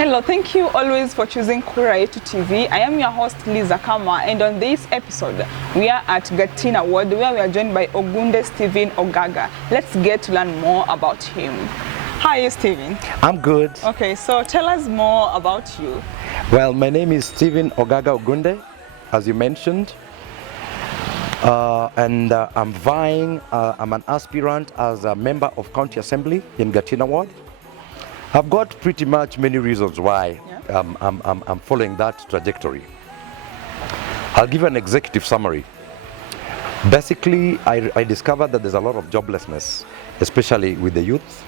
Hello, thank you always for choosing Kura Yetu TV. I am your host Liza Kama, and on this episode we are at Gatina Ward where we are joined by Ogunde Stephen Ogaga. Let's get to learn more about him. How are you, Stephen? I'm good. Okay, so tell us more about you. Well, my name is Stephen Ogaga Ogunde, as you mentioned. I'm an aspirant as a member of County Assembly in Gatina Ward. I've got pretty much many reasons why I'm following that trajectory. I'll give you an executive summary. Basically, I discovered that there's a lot of joblessness, especially with the youth.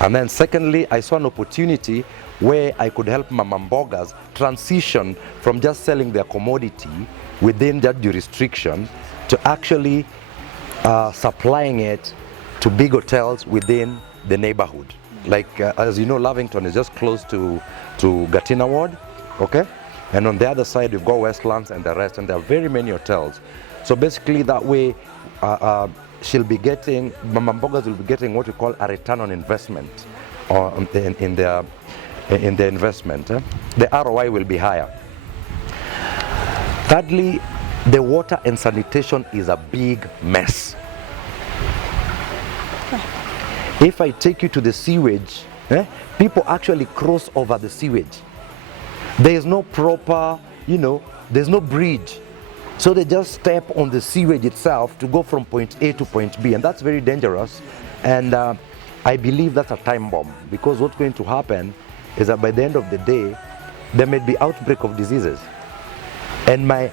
And then secondly, I saw an opportunity where I could help mama mbogas transition from just selling their commodity within that jurisdiction to actually supplying it to big hotels within the neighborhood. Like, as you know, Lavington is just close to Gatina Ward, okay? And on the other side, we've got Westlands and the rest, and there are very many hotels. So basically that way, she'll be getting, mama mbogas will be getting what we call a return on investment in the investment. The ROI will be higher. Thirdly, the water and sanitation is a big mess. If I take you to the sewage, people actually cross over the sewage. There is no proper, there's no bridge. So they just step on the sewage itself to go from point A to point B, and that's very dangerous. And I believe that's a time bomb, because what's going to happen is that by the end of the day, there may be outbreak of diseases. And my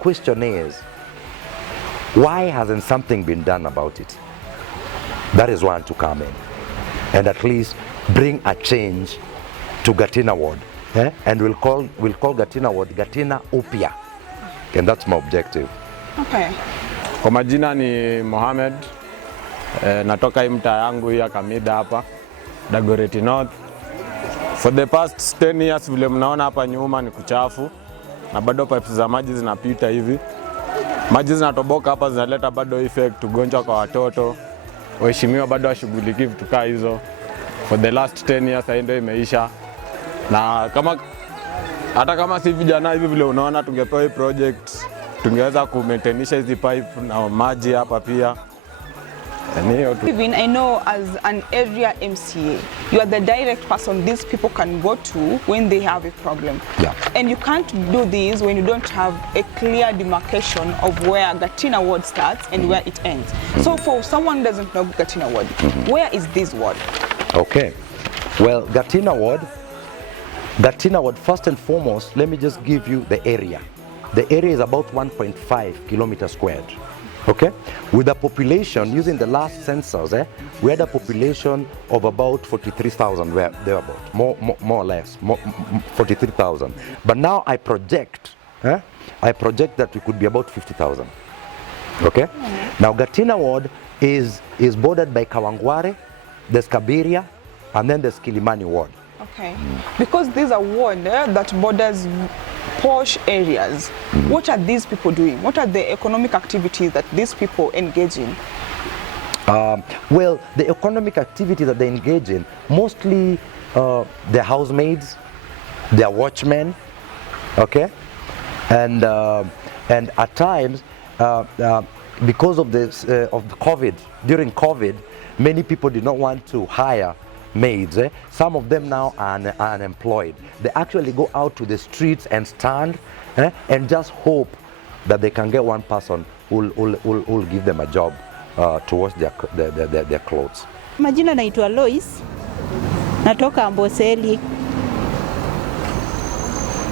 question is, why hasn't something been done about it? That is one to come in and at least bring a change to Gatina Ward, and we'll call Gatina Ward Gatina Upya, and that's my objective. Okay. Kwa majina ni Mohamed, natoka hii mtaa yangu ya Kamida hapa Dagoretti North. For the past 10 years vile mnaona hapa nyuma ni kuchafu na bado pipes za maji zinapita hivi. Maji zinatoboka hapa, zinaleta bado effect ugonjwa kwa watoto. Waheshimiwa bado washughulikie vitu kama hizo. For the last 10 years hii ndio imeisha. Na hata kama si vijana hivi vile unaona, tungepewa hii project, tungeweza ku-maintainisha hizi pipe na maji hapa pia. Even I know as an area MCA, you are the direct person these people can go to when they have a problem. Yeah. And you can't do this when you don't have a clear demarcation of where Gatina Ward starts and where it ends. So for someone who doesn't know Gatina Ward, where is this ward? Okay. Well, Gatina Ward, first and foremost, let me just give you the area. The area is about 1.5 kilometers squared. Okay, with a population, using the last census, we had a population of about 43,000, thereabout, more or less, 43,000. But now I project that we could be about 50,000. Okay, now Gatina Ward is bordered by Kawangware, there's Kabiria, and then there's Kilimani Ward. Okay, because these are wards that borders posh areas. What are these people doing? What are the economic activities that these people engage in? Well, the economic activities that they engage in, mostly they're housemaids, they're watchmen, okay? And at times, because of COVID, during COVID, many people did not want to hire maids. Some of them now are unemployed. They actually go out to the streets and stand and just hope that they can get one person who will give them a job to wash their clothes. Majina naitwa Lois, natoka Amboseli.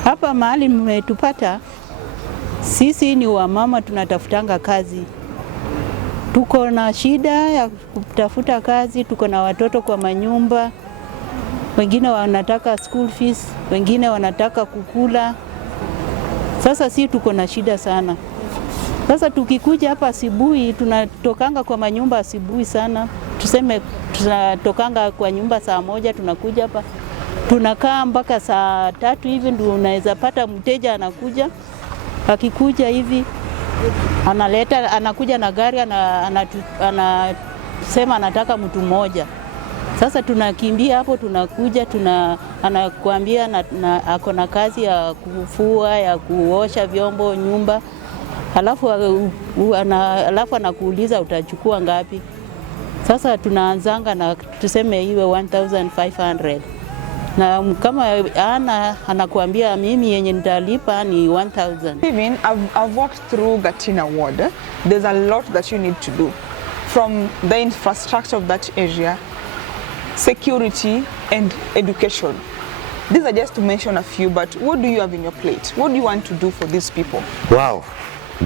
Hapa mahali mmetupata, sisi ni wamama tunatafutanga kazi. Tuko na shida ya kutafuta kazi, tuko na watoto kwa manyumba. Wengine wanataka school fees, wengine wanataka kukula. Sasa si tuko na shida sana. Sasa tukikuja hapa asubuhi, tunatokanga kwa manyumba asubuhi sana. Tuseme tunatokanga kwa nyumba saa 1, tunakuja hapa. Tunakaa mpaka saa 3 hivi ndio unaweza pata mteja anakuja. Akikuja hivi anakuja na gari anasema anataka mtu mmoja. Sasa tunakimbia hapo, tunakuja, anakuambia na ako na kazi ya kufua, ya kuosha vyombo nyumba, alafu anakuuliza utachukua ngapi. Sasa tunaanzanga na tuseme iwe 1500, na kama anakuambia mimi yenye nitalipa ni 1000. Stephen, I've walked through Gatina Ward. There's a lot that you need to do, from the infrastructure of that area, security and education. These are just to mention a few, but what do you have in your plate? What do you want to do for these people? Wow,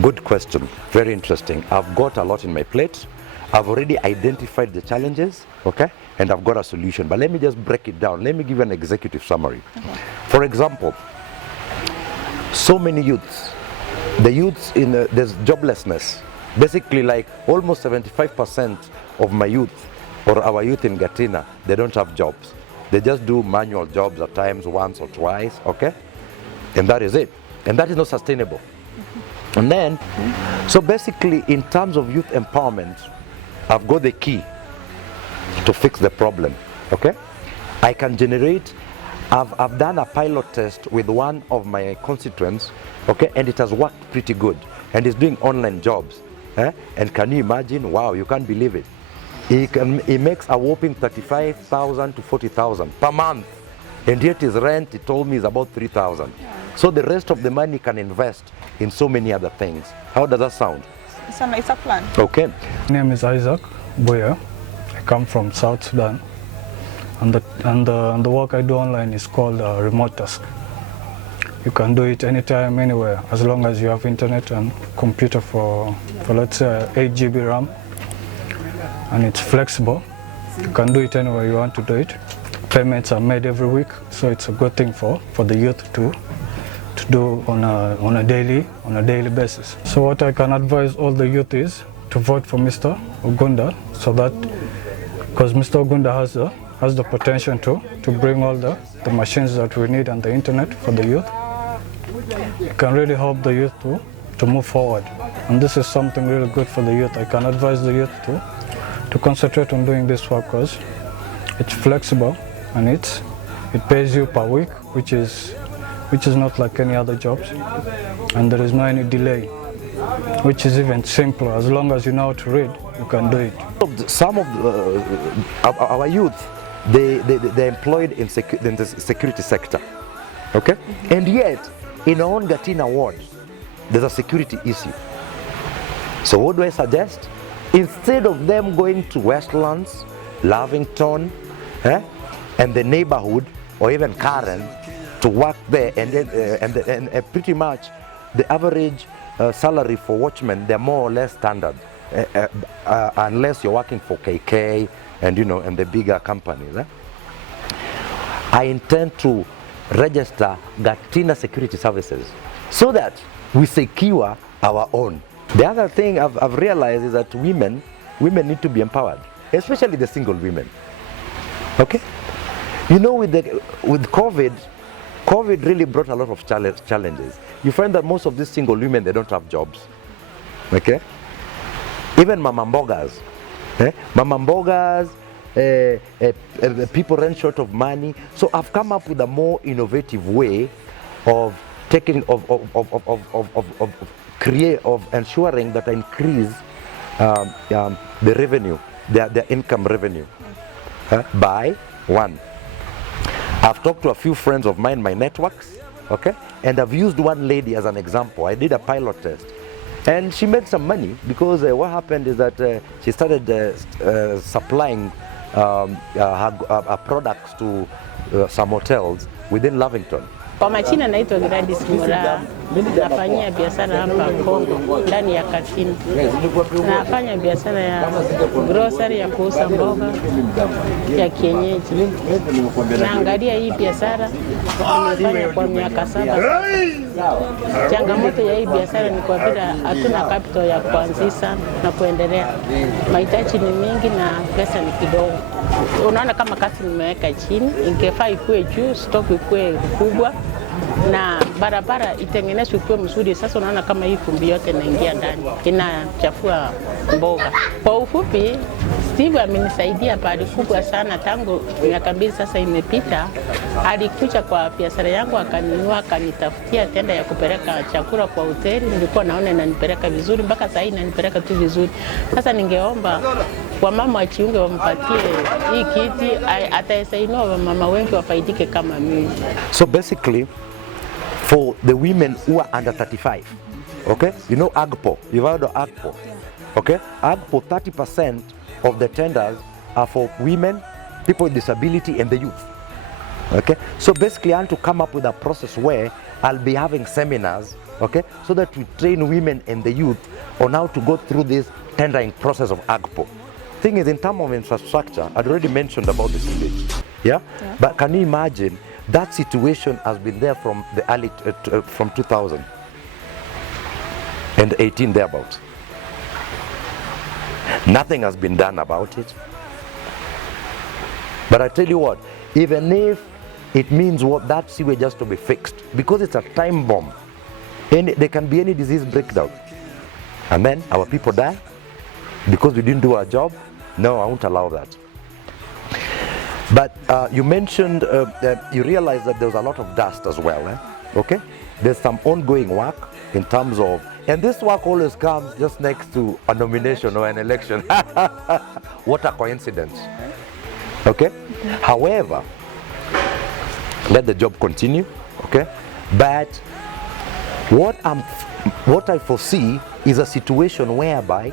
good question. Very interesting. I've got a lot in my plate. I've already identified the challenges, okay? And I've got a solution. But let me just break it down. Let me give you an executive summary. Okay. For example, so many youths, the youths there's joblessness. Basically, like almost 75% of my youth or our youth in Gatina, they don't have jobs. They just do manual jobs at times, once or twice, okay? And that is it. And that is not sustainable. And then, so basically, in terms of youth empowerment, I've got the key to fix the problem, okay? I can generate, I've done a pilot test with one of my constituents, okay? And it has worked pretty good. And he's doing online jobs. And can you imagine? Wow, you can't believe it. He makes a whopping 35,000 to 40,000 per month. And yet his rent, he told me, is about 3,000. So the rest of the money he can invest in so many other things. How does that sound? It's a nicer plan. Okay. My name is Isaac Boya. I come from South Sudan. And the work I do online is called remote task. You can do it anytime, anywhere, as long as you have internet and computer for let's say 8 GB RAM. And it's flexible. You can do it anywhere you want to do it. Payments are made every week, so it's a good thing for the youth to do on a daily basis. So what I can advise all the youth is to vote for Mr. Ogunde, so that because Mr. Ogunde has the potential to bring all the machines that we need and the internet for the youth. It can really help the youth to move forward, and this is something really good for the youth. I can advise the youth to concentrate on doing this work because it's flexible and it pays you per week, which is not like any other jobs, and there is no any delay, which is even simpler. As long as you know how to read, you can do it. Some of our youth, they're employed in the security sector, okay? And yet, in our own Gatina ward, there's a security issue. So what do I suggest? Instead of them going to Westlands, Lavington, and the neighborhood, or even Karen, to work there, and pretty much the average salary for watchmen, they're more or less standard, unless you're working for KK and and the bigger companies. I intend to register Gatina Security Services so that we secure our own. The other thing I've realized is that women need to be empowered, especially the single women. Okay, with COVID really brought a lot of challenges. You find that most of these single women, they don't have jobs. Okay, even mama mbogas, people run short of money. So I've come up with a more innovative way of ensuring that I increase the revenue, their income revenue, by one. I've talked to a few friends of mine, my networks, okay, and I've used one lady as an example. I did a pilot test, and she made some money because what happened is that she started supplying her products to some hotels within Lavington. Kwa majina naitwa Gladys Mura, nafanyia biashara hapa Kongo ndani ya Gatina. Nafanya biashara ya grocery, ya kuuza mboga ya kienyeji. Naangalia hii biashara nimefanya kwa miaka 7. Changamoto ya hii biashara ni kwa vile hatuna capital ya kuanzisha na kuendelea. Mahitaji ni mingi na pesa ni kidogo. Unaona kama kazi nimeweka chini, ingefaa ikuwe juu, stock ikuwe kubwa. na barabara itengenezwe kuwe mzuri. Sasa unaona kama hii vumbi yote inaingia ndani, inachafua mboga. Kwa ufupi, Steve amenisaidia pale kubwa sana tangu miaka 2 sasa imepita. Alikuja kwa biashara yangu akaninua, akanitafutia tenda ya kupeleka chakula kwa hoteli. Nilikuwa naona inanipeleka vizuri, mpaka sasa inanipeleka tu vizuri. Sasa ningeomba kwa mama wachiunge wampatie hii kiti, ataisaidia mama wengi wafaidike kama mimi. So basically, for the women who are under 35, okay, you know AGPO, you've heard of AGPO, okay? AGPO, 30% of the tenders are for women, people with disability, and the youth. Okay, so basically I want to come up with a process where I'll be having seminars, okay, so that we train women and the youth on how to go through this tendering process of AGPO. Thing is, in terms of infrastructure, I'd already mentioned about the sewage, yeah? But can you imagine that situation has been there from the early, from 2018 thereabouts. Nothing has been done about it. But I tell you what, even if it means what that sewage has to be fixed, because it's a time bomb, and there can be any disease breakdown, and then our people die because we didn't do our job. No, I won't allow that. But you mentioned, you realized that there was a lot of dust as well, okay? There's some ongoing work in terms of, and this work always comes just next to a nomination or an election. What a coincidence, okay? However, let the job continue, okay? But what I foresee is a situation whereby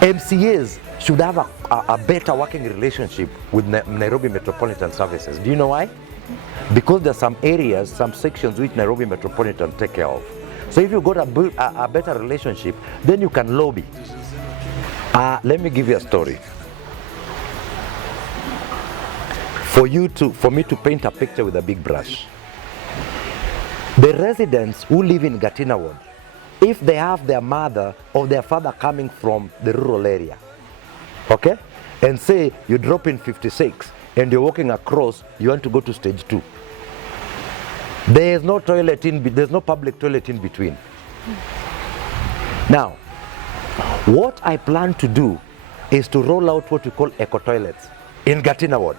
MCAs should have a better working relationship with Nairobi Metropolitan Services. Do you know why? Because there are some areas, some sections which Nairobi Metropolitan take care of. So if you've got a better relationship, then you can lobby. Let me give you a story. For me to paint a picture with a big brush. The residents who live in Gatina Ward, if they have their mother or their father coming from the rural area, okay, and say you drop in 56 and you're walking across, you want to go to stage 2. There's no toilet there's no public toilet in between. Now, what I plan to do is to roll out what we call eco toilets in Gatina Ward.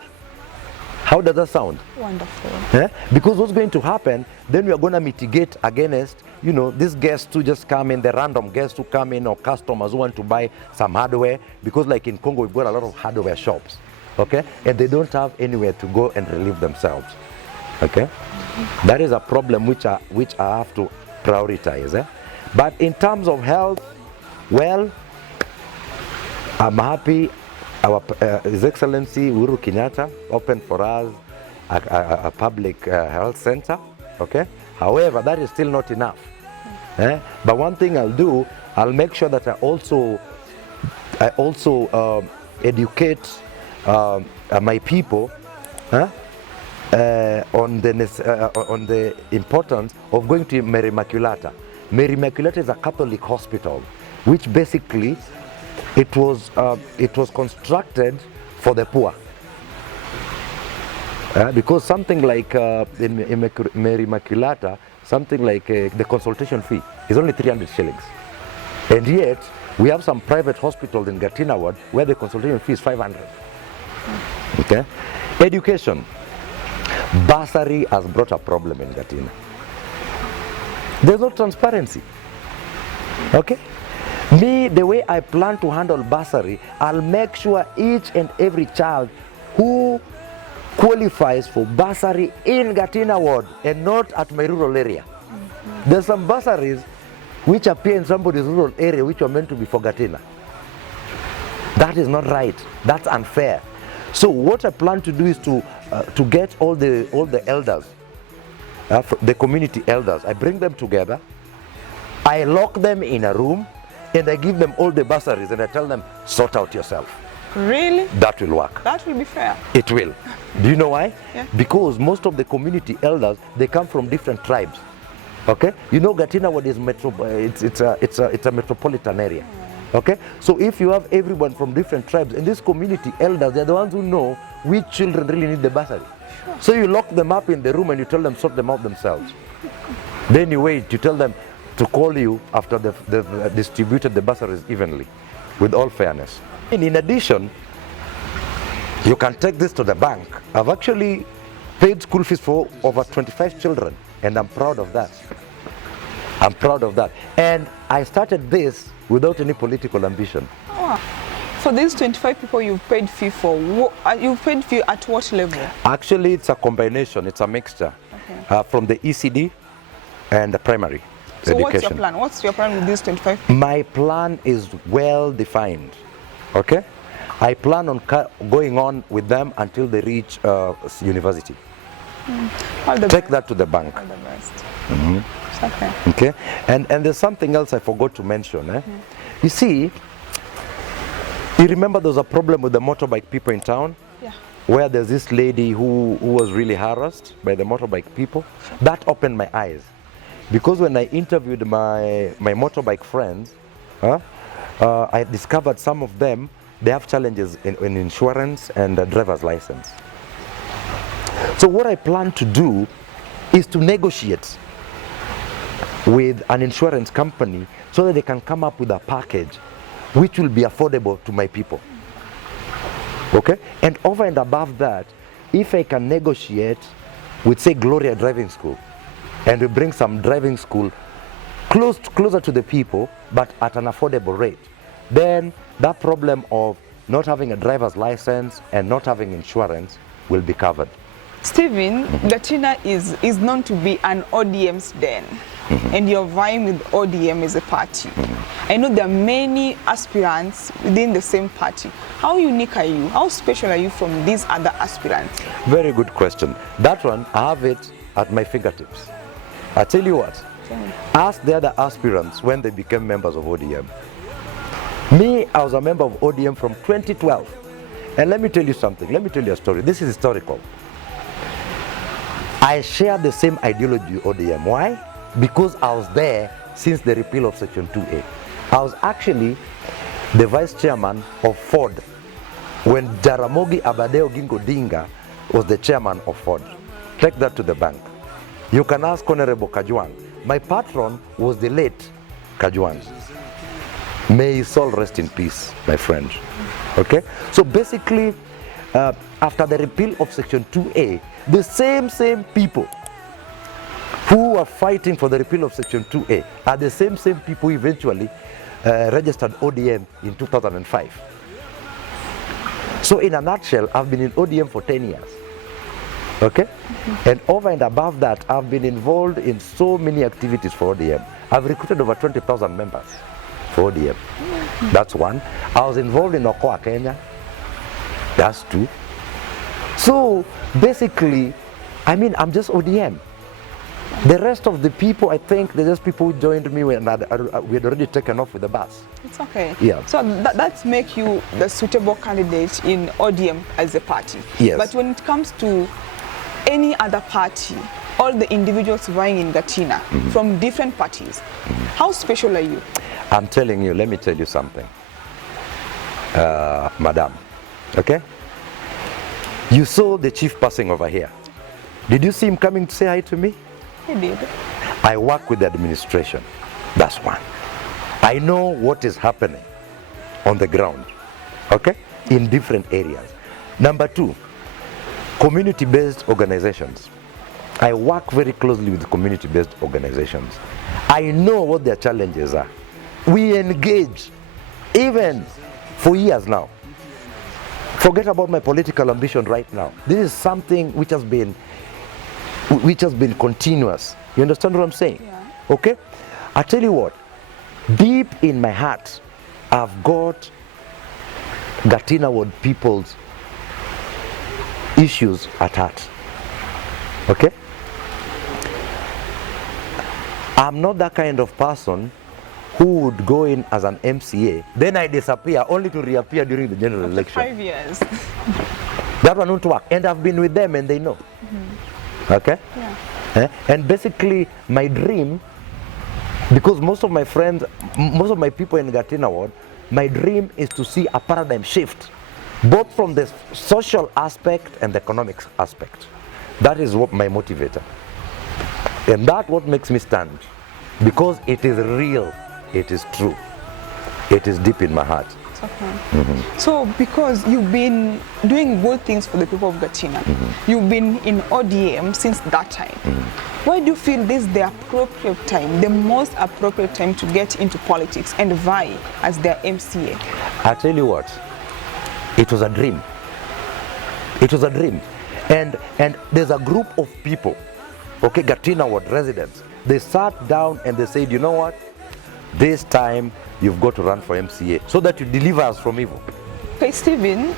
How does that sound? Wonderful. Yeah? Because what's going to happen, then we are going to mitigate against, you know, these guests who just come in, the random guests who come in, or customers who want to buy some hardware, because like in Congo, we've got a lot of hardware shops, okay? And they don't have anywhere to go and relieve themselves, okay? That is a problem which I have to prioritize. But in terms of health, well, I'm happy. Our His Excellency Uhuru Kenyatta opened for us a public health center, okay? However, that is still not enough. But one thing I'll do, I'll make sure that I also educate my people on the importance of going to Mary Immaculata. Mary Immaculata is a Catholic hospital, which basically it was constructed for the poor. Because something like in Mary Immaculata, something like the consultation fee is only 300 shillings. And yet, we have some private hospitals in Gatina Ward where the consultation fee is 500. Okay? Education. Bursary has brought a problem in Gatina. There's no transparency. Okay? Me, the way I plan to handle bursary, I'll make sure each and every child who qualifies for bursary in Gatina Ward and not at my rural area. There's some bursaries which appear in somebody's rural area which are meant to be for Gatina. That is not right. That's unfair. So what I plan to do is to get all the elders, the community elders. I bring them together. I lock them in a room and I give them all the bursaries and I tell them, sort out yourself. Really? That will work. That will be fair. It will. Do you know why? Yeah. Because most of the community elders, they come from different tribes. Okay? You know, Gatina Ward is it's a metropolitan area. Okay? So if you have everyone from different tribes, and these community elders, they're the ones who know which children really need the bursary. So you lock them up in the room and you tell them sort them out themselves. Then you wait, you tell them to call you after they've distributed the bursaries evenly, with all fairness. And in addition, you can take this to the bank. I've actually paid school fees for over 25 children, and I'm proud of that. I'm proud of that. And I started this without any political ambition. Oh. For these 25 people you've paid fee for, you've paid fee at what level? Actually, it's a combination, it's a mixture. Okay. From the ECD and the primary so education. What's your plan? What's your plan with these 25 people? My plan is well defined, okay? I plan on going on with them until they reach university. Take that to the bank. All the best. Mm-hmm. Okay. Okay, and there's something else I forgot to mention. You see, you remember there was a problem with the motorbike people in town? Yeah. Where there's this lady who was really harassed by the motorbike people. That opened my eyes. Because when I interviewed my motorbike friends, I discovered some of them, they have challenges in insurance and driver's license. So what I plan to do is to negotiate with an insurance company so that they can come up with a package which will be affordable to my people. Okay? And over and above that, if I can negotiate with, say, Gloria Driving School, and we bring some driving school closer to the people, but at an affordable rate, then that problem of not having a driver's license and not having insurance will be covered. Stephen, Gatina is known to be an ODM's den, and you're vying with ODM as a party. I know there are many aspirants within the same party. How unique are you? How special are you from these other aspirants? Very good question. That one, I have it at my fingertips. I tell you what, ask the other aspirants when they became members of ODM. Me, I was a member of ODM from 2012. And let me tell you something, let me tell you a story. This is historical. I share the same ideology with ODM. Why? Because I was there since the repeal of Section 2A. I was actually the vice chairman of Ford when Jaramogi Abade Oginga Odinga was the chairman of Ford. Take that to the bank. You can ask Honorable Kajwang. My patron was the late Kajwang. May his soul rest in peace, my friend. Okay? So basically, after the repeal of Section 2A, the same people who are fighting for the repeal of Section 2A are the same people who eventually registered ODM in 2005. So in a nutshell, I've been in ODM for 10 years. Okay? And over and above that, I've been involved in so many activities for ODM. I've recruited over 20,000 members for ODM. That's one. I was involved in Okoa, Kenya. That's two. So basically, I mean, I'm just ODM. The rest of the people, I think, they're just people who joined me when we had already taken off with the bus. It's okay. Yeah. So that makes you the suitable candidate in ODM as a party. Yes. But when it comes to any other party, all the individuals vying in Gatina from different parties, how special are you? I'm telling you, let me tell you something. Madam, okay? You saw the chief passing over here. Did you see him coming to say hi to me? I did. I work with the administration. That's one. I know what is happening on the ground, okay? In different areas. Number two, community-based organizations. I work very closely with community-based organizations. I know what their challenges are. We engage, even for years now. Forget about my political ambition right now. This is something which has been continuous. You understand what I'm saying? Yeah. Okay? I tell you what, deep in my heart, I've got Gatina Ward people's issues at heart. Okay? I'm not that kind of person who would go in as an MCA, then I disappear only to reappear during the general election. 5 years. That one won't work. And I've been with them and they know. Okay? Yeah. And basically my dream, because most of my friends, most of my people in Gatina Ward, my dream is to see a paradigm shift, both from the social aspect and the economic aspect. That is what my motivator. And that's what makes me stand. Because it is real, it is true, it is deep in my heart. Okay. So because you've been doing good things for the people of Gatina, you've been in ODM since that time. Why do you feel this is the appropriate time, the most appropriate time to get into politics and vie as their MCA? I tell you what, it was a dream. It was a dream. And there's a group of people, okay, Gatina Ward residents, they sat down and they said, you know what, this time you've got to run for MCA so that you deliver us from evil. Okay, Stephen,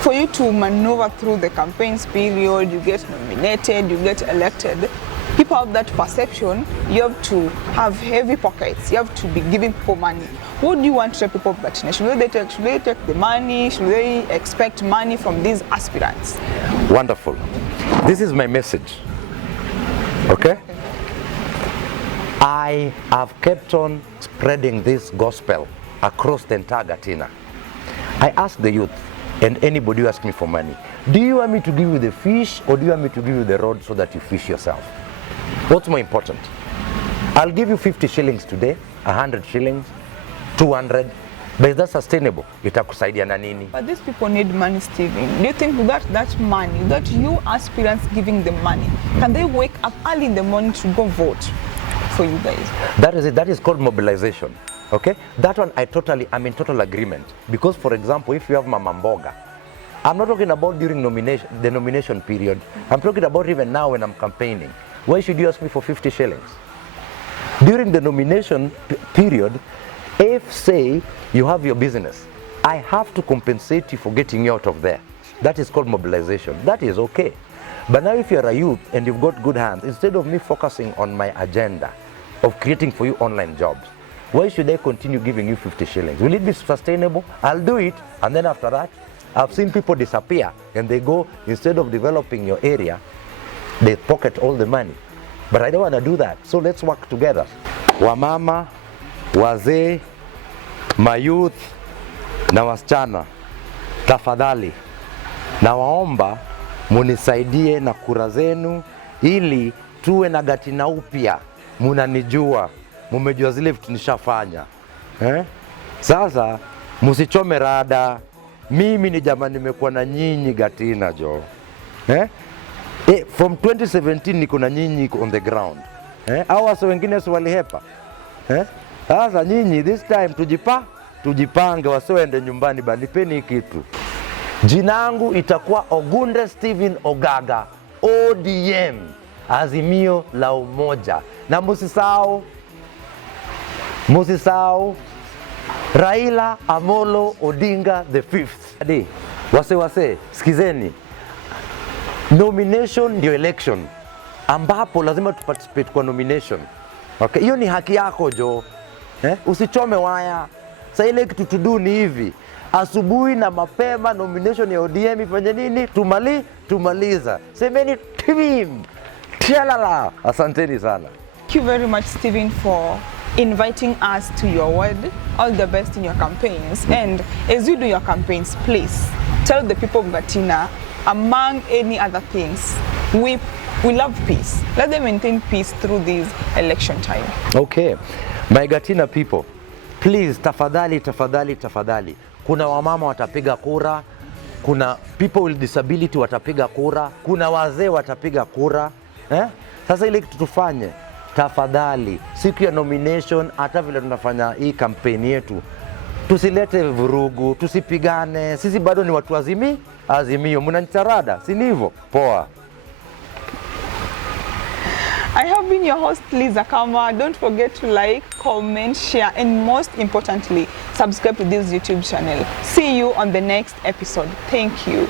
for you to maneuver through the campaigns period, you get nominated, you get elected, people have that perception, you have to have heavy pockets, you have to be giving people money. What do you want to tell people of Gatina? Should they take the money? Should they expect money from these aspirants? Wonderful. This is my message, okay? I have kept on spreading this gospel across the entire Gatina. I ask the youth and anybody who asks me for money, do you want me to give you the fish or do you want me to give you the rod so that you fish yourself? What's more important? I'll give you 50 shillings today, 100 shillings, 200, but is that sustainable? Itakusaidia na nini? But these people need money, Stephen. Do you think that money, that you aspirants giving them money, can they wake up early in the morning to go vote for you guys? That is it. That is called mobilization. Okay? That one I'm in total agreement. Because for example, if you have Mama Mboga, I'm not talking about during the nomination period. I'm talking about even now when I'm campaigning. Why should you ask me for 50 shillings? During the nomination period, if say you have your business, I have to compensate you for getting you out of there. That is called mobilization. That is okay. But now if you're a youth and you've got good hands, instead of me focusing on my agenda of creating for you online jobs, why should I continue giving you 50 shillings? Will it be sustainable? I'll do it, and then after that, I've seen people disappear and they go, instead of developing your area, they pocket all the money. But I don't want to do that. So let's work together. Wamama, wazee, mayouth na wasichana, tafadhali nawaomba munisaidie na kura zenu ili tuwe na Gatina upya. Munanijua, mumejua zile vitu nishafanya. Sasa musichome rada. Mimi ni jamani nimekuwa na nyinyi Gatina jo. From 2017 niko na nyinyi on the ground. Hawa wengine si walihepa. Sasa nyinyi this time tujipange wasioende nyumbani banipeni kitu. Jina langu itakuwa Ogunde Stephen Ogaga, ODM, Azimio la Umoja. Na musisahau Raila Amolo Odinga the 5th. Wase, sikizeni. Nomination ndio election. Ambapo lazima tuparticipate kwa nomination. Okay, hiyo ni haki yako jo. Usichome waya. Sasa ile kitu tudu ni hivi. Asubuhi na mapema nomination ya ODM ifanye nini? Tumaliza. Semeni team. Tialala. Asanteni sana. Thank you very much, Stephen, for inviting us to your ward. All the best in your campaigns. And as you do your campaigns, please tell the people of Gatina, among any other things, we love peace. Let them maintain peace through this election time. Okay. My Gatina people, please, tafadhali. Kuna wamama watapiga kura, kuna people with disability watapiga kura, kuna wazee watapiga kura. Sasa ile kitu tufanye, tafadhali, siku ya nomination, hata vile tunafanya hii kampeni yetu, tusilete vurugu, tusipigane. Sisi bado ni watu azimio. Mnanitarada, si ndivyo? Poa. I have been your host, Liza Kama. Don't forget to like, comment, share, and most importantly, subscribe to this YouTube channel. See you on the next episode. Thank you.